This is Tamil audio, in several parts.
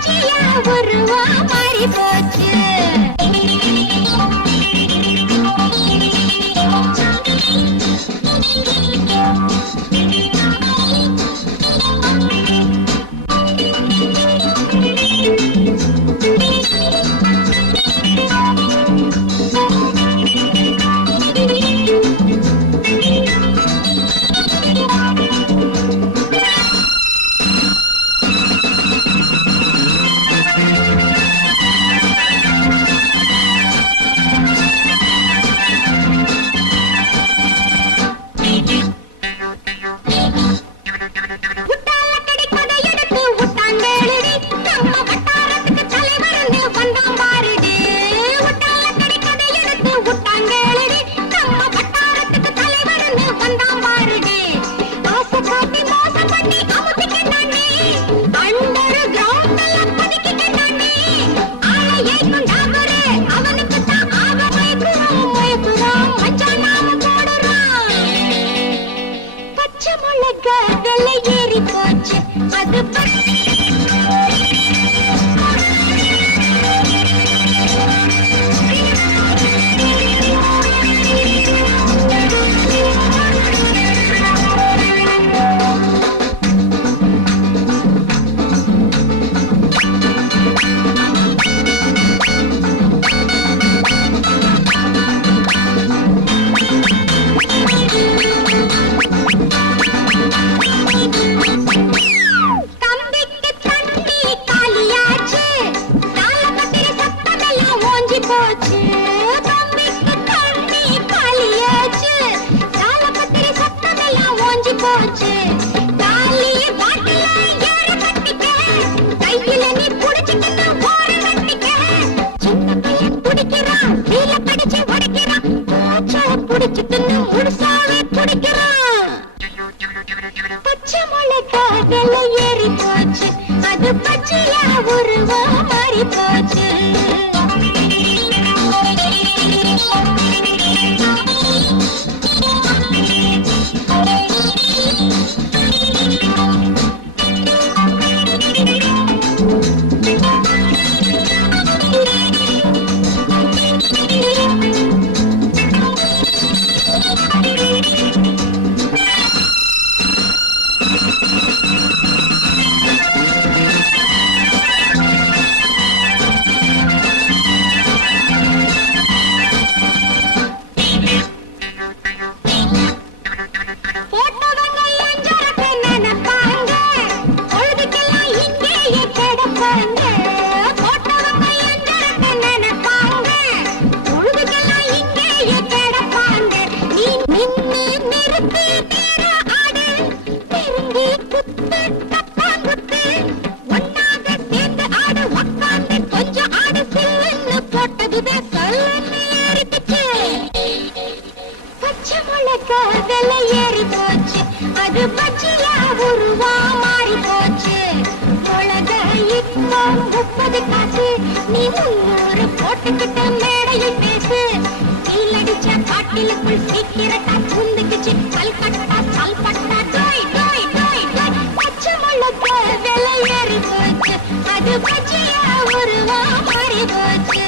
பச்சையா உருவா மாறி போச்சு. பச்சை மிளகா விலை ஏறி போச்சு. அது பச்சையா உருவா மாறி போச்சு. பச்சை மிளகா விலை ஏறி போச்சு. அது பச்சையா உருவா மாறி போச்சு. மிளகா இப்போ 30 காசு. நீ 300 போட்டுக்கிட்ட மேடையில் பேசு. கீழடிச்ச பாட்டிலுக்குள் சீக்கிரட்டா புந்துக்குச்சு. கல்கட்டா சல்பட்டா டோய் டோய் டோய் டோய். பச்சை மிளகா விலை ஏறி போச்சு. அது பச்சையா உருவா மாறி போச்சு.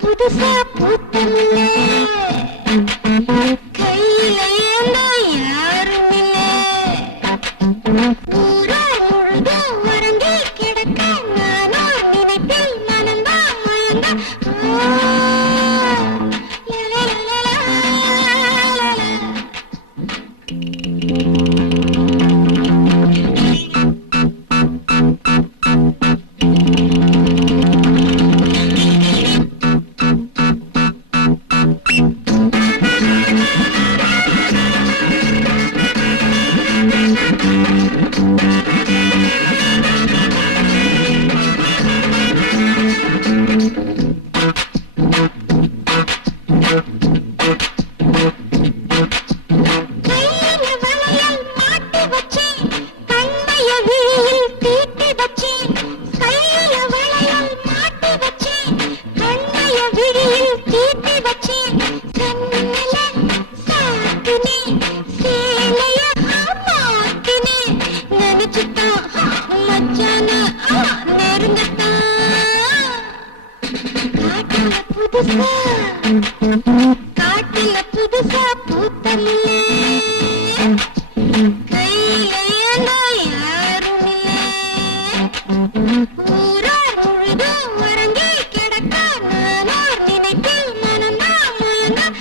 புதுசா பூத்தமில்ல கையில ஏந்த யாரும் இல்ல ஊரா முழுதும் வரங்கி கிடக்க நானோ நினைப்பில் மனந்தான் மயங்க காட்டில புதுசா பூத்தமில்ல கையில ஏந்தா யாரும் இல்ல ஊரா முழுதும் வரங்கி கிடக்க நானோ நினைப்பில் மனந்தா மயங்க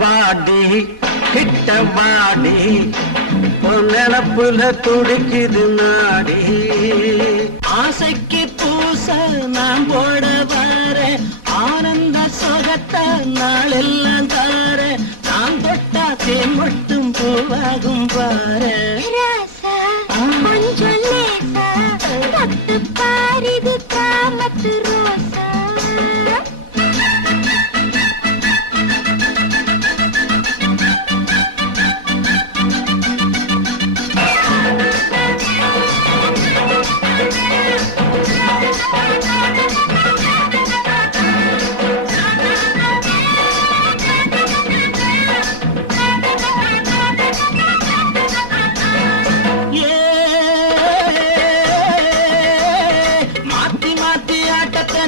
வாடி கிட்ட வாடி நினப்புல துடிக்குது நாடி ஆசைக்கு பூச நான் போட வர ஆனந்த சுகத்தை நாளெல்லாம் தார நான் தொட்டா தேன் மட்டும் பூவாகும் பாரு கொஞ்சம் லேசா தொட்டு பாரிது காமத்து ரோசா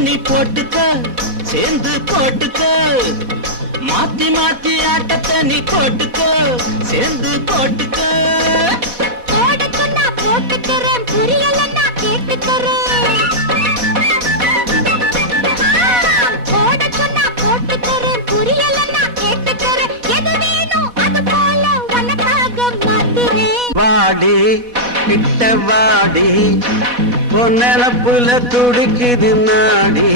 நீ போட்டுக்க சேர்ந்து போட்டுக்க மாத்தி மாத்தி ஆட்டத்தை நீ போட்டுக்க சேர்ந்து போட்டுக்க போடுக்கு நான் போட்டுக்கிறேன் புரியலன்னா கேட்டுக்கிறேன் போடுக்கு நான் போட்டுக்கிறேன் புரியலன்னா கேட்டுக்கிறேன் எது வேணும் அது போல உனக்காக மாத்துறேன் வாடி கிட்ட வாடி பொன்னப்புல துடிக்குது நாடி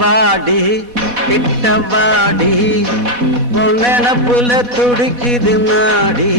வாடி கிட்ட வாடி பொன்னப்புல துடிக்குது நாடி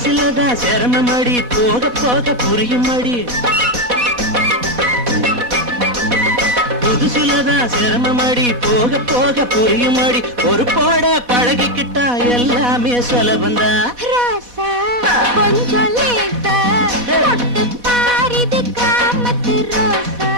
புதுசுலதான் சிரமமடி போக போக புரியும் அடி புதுசுலதான் சிரமமடி போக போக புரியும் அடி ஒரு போட பழகிக்கிட்டா எல்லாமே சுலபந்தா ராசா கொஞ்சம் லேட்டா தொட்டு பாரிது காமத்து ரோசா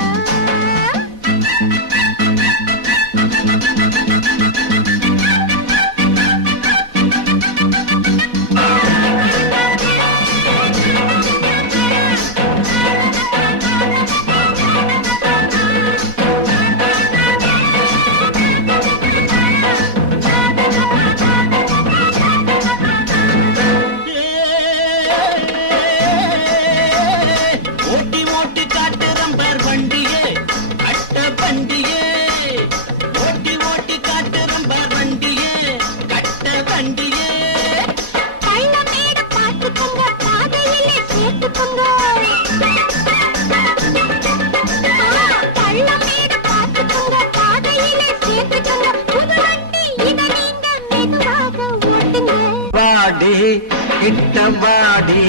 கிட்டவாடி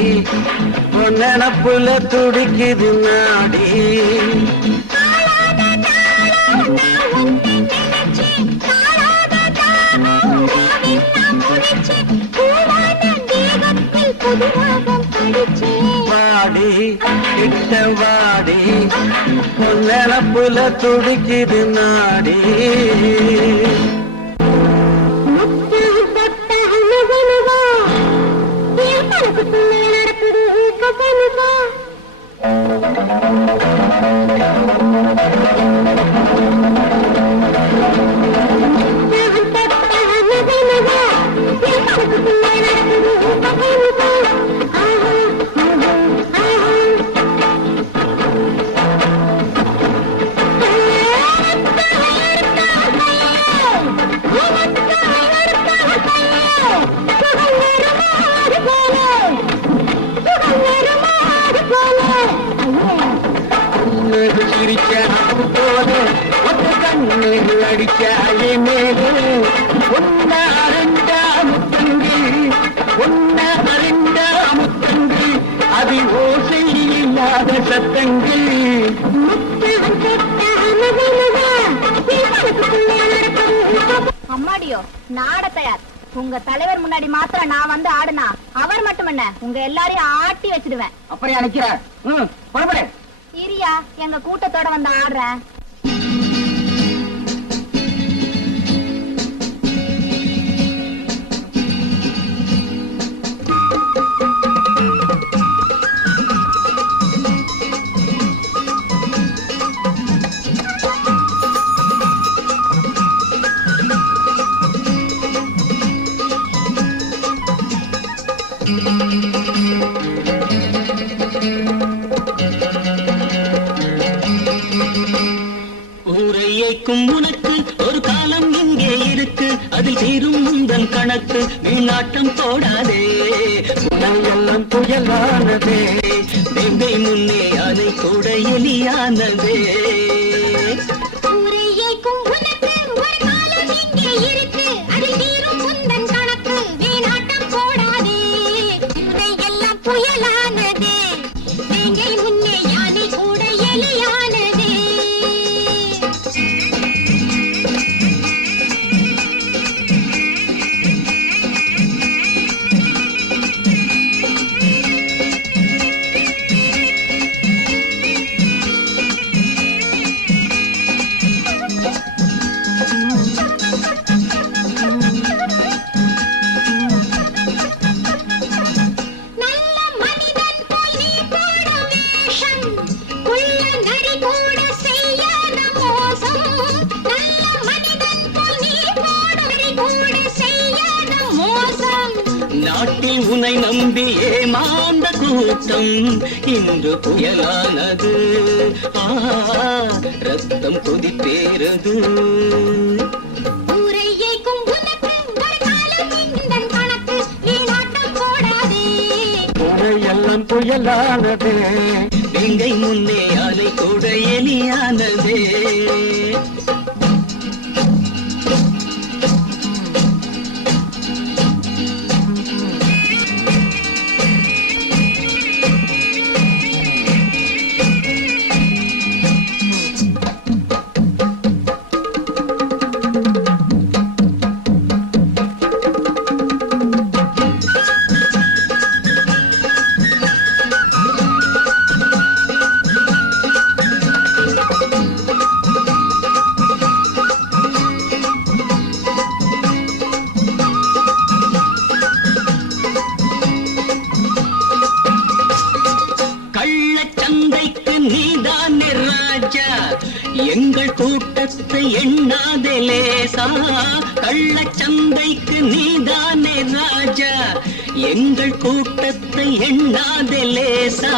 பொன்னப்புல துடிக்குது நாடி வாடி கிட்டவாடி பொன்னப்புல துடிக்குது நாடி அடிச்சாலே மேலே ஒன்ன அரண்டா முத்தங்கள் அது ஓசை இல்லாத சத்தங்கள் அம்மாடியோ நாட தயார் உங்க தலைவர் முன்னாடி மாத்திரம் நான் வந்து ஆடுனா அவர் மட்டும் என்ன உங்க எல்லாரையும் ஆட்டி வச்சிடுவேன் அப்படியே நினைக்கிறார் புறப்படு இரியா எங்க கூட்டத்தோட வந்து ஆடுறேன் உனக்கு ஒரு காலம் இங்கே இருக்கு அதில் தீரும் முந்தன் கணக்கு வீணாட்டம் போடாதே எல்லாம் புயலானதே வேங்கை முன்னே அதை கூட எலியானதே நாட்டில் உன்னை நம்பி ஏமாந்த கூட்டம் இன்று புயலானது ரத்தம் கொதிப்பேறது எல்லாம் புயலானது வேங்கை முன்னே அலை கூட எலியானதே கூட்டத்தை எண்ணாதே லேசா, கள்ளச்சந்தைக்கு நீதானே ராஜா. எங்கள் கூட்டத்தை எண்ணாதே லேசா.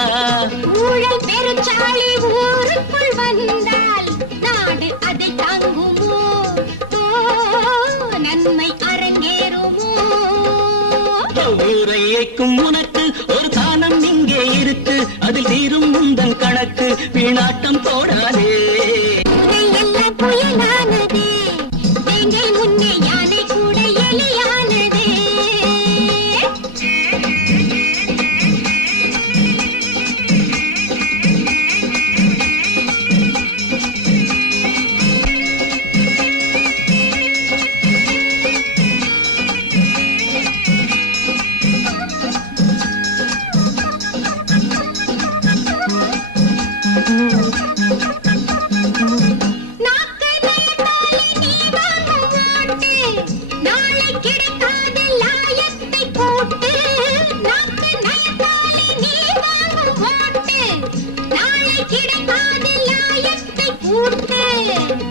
ஊழல் பெருச்சாளி ஊருக்குள் வந்தால் நாடு அதை தாங்குமோ? நன்மை அரங்கேறுமோ? ஊரையைக்கும் உனக்கு ஒரு தானம் இங்கே இருக்கு, அதில் தீரும் முந்தன் கணக்கு. வீணாட்டம் போடாதே. எல்லாம் புயலானதே, வேங்கை முன்னே யானை கூட எலியானதே.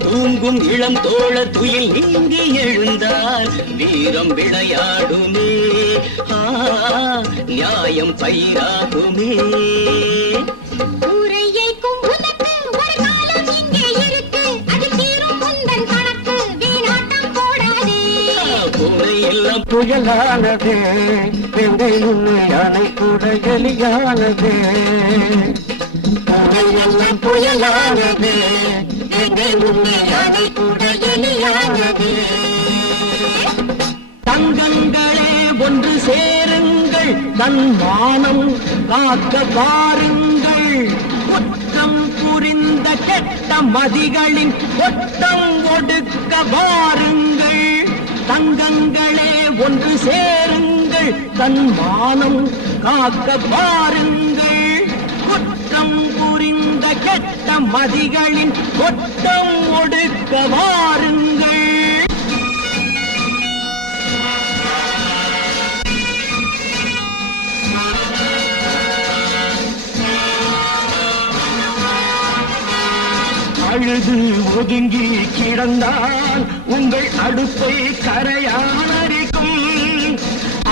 தூங்கும் இளம் தோழர் துயில் நீங்கி எழுந்தால் வீரம் விளையாடுமே, நியாயம் பயிராகுமே. ஊரையைக்கும் உனக்கு ஒரு காலம் இங்கே இருக்கு, அது தீரும் முந்தன் கணக்கு. வீணாட்டம் போடாதே. பூனை எல்லாம் புயலானதே, எங்கை முன்னே யானை கூட எலியானதே. எல்லாம் புயலானதே, எங்கை முன்னே யானை கூட எலியானதே. தங்கங்களே ஒன்று சேருங்கள், தன் மானம் காக்க வாருங்கள். குற்றம் புரிந்த கெட்ட மதிகளின் கொட்டம் ஒடுக்க வாருங்கள். தங்கங்களே ஒன்று சேருங்கள், தன் மானம் காக்க வாருங்கள். குற்றம் புரிந்த கெட்ட மதிகளின் கொட்டம் ஒடுக்க வாருங்கள். அழுது ஒதுங்கி கிடந்தால் உங்கள் அடுப்பை கரையானரிக்கும்.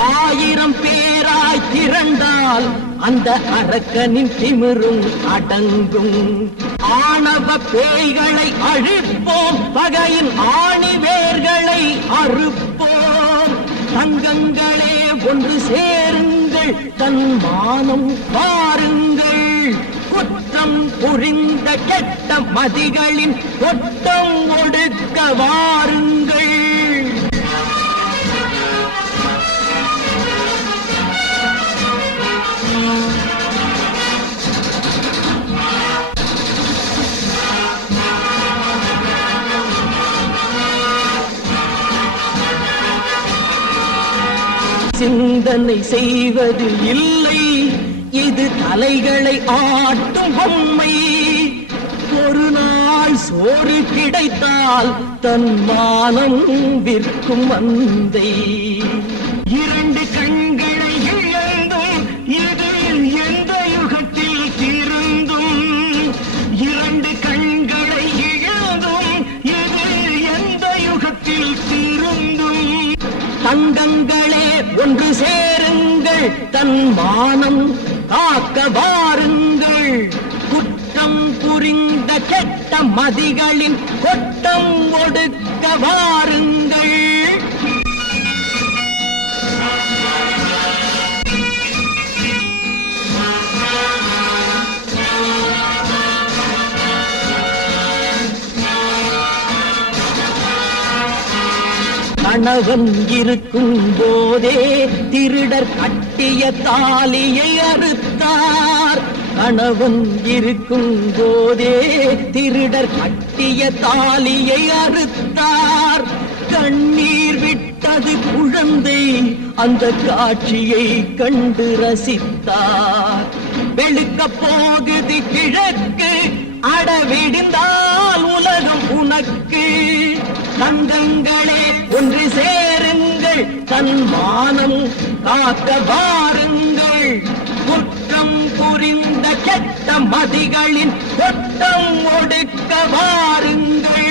1000 பேராய் திரண்டால் அந்த அரக்கனின் திமிரும் அடங்கும். ஆணவ பேய்களை அழிப்போம், பகையின் ஆணிவேர்களை அறுப்போம். தங்கங்களே ஒன்று சேருங்கள், தன் மானம் பாருங்கள். குற்றம் புரிந்த கெட்ட மதிகளின் கொட்டம் ஒடுக்க வாருங்கள். சிந்தனை செய்வது இல்லை, இது தலைகளை ஆட்டும் பொம்மை. ஒரு நாள் சோறு கிடைத்தால் தன் மானம் விற்கும் மந்தை. 2 கண்களை இழந்தும் இது எந்த யுகத்தில் திருந்தும். 2 கண்களை இழந்தும் இது எந்த யுகத்தில் திருந்தும். தங்கங்களே ஒன்று சேருங்கள், தன் மானம் காக்க வாருங்கள். குற்றம் புரிந்த கெட்ட மதிகளின் கொட்டம் ஒடுக்க வாருங்கள். கணவன் இருக்கும் போதே திருடர் கட்டிய தாலியை அறுத்தார். கணவன் இருக்கும் போதே திருடர் கட்டிய தாலியை அறுத்தார். கண்ணீர் விட்டது குழந்தை, அந்த காட்சியை கண்டு ரசித்தார். வெளுக்க போகுது கிழக்கு, அடவிடிந்தால் உலகம் உனக்கு. தங்கங்களே ஒன்று சேருங்கள், தன் மானம் காக்க வாருங்கள். குற்றம் புரிந்த கெட்ட மதிகளின் கொட்டம் ஒடுக்க வாருங்கள்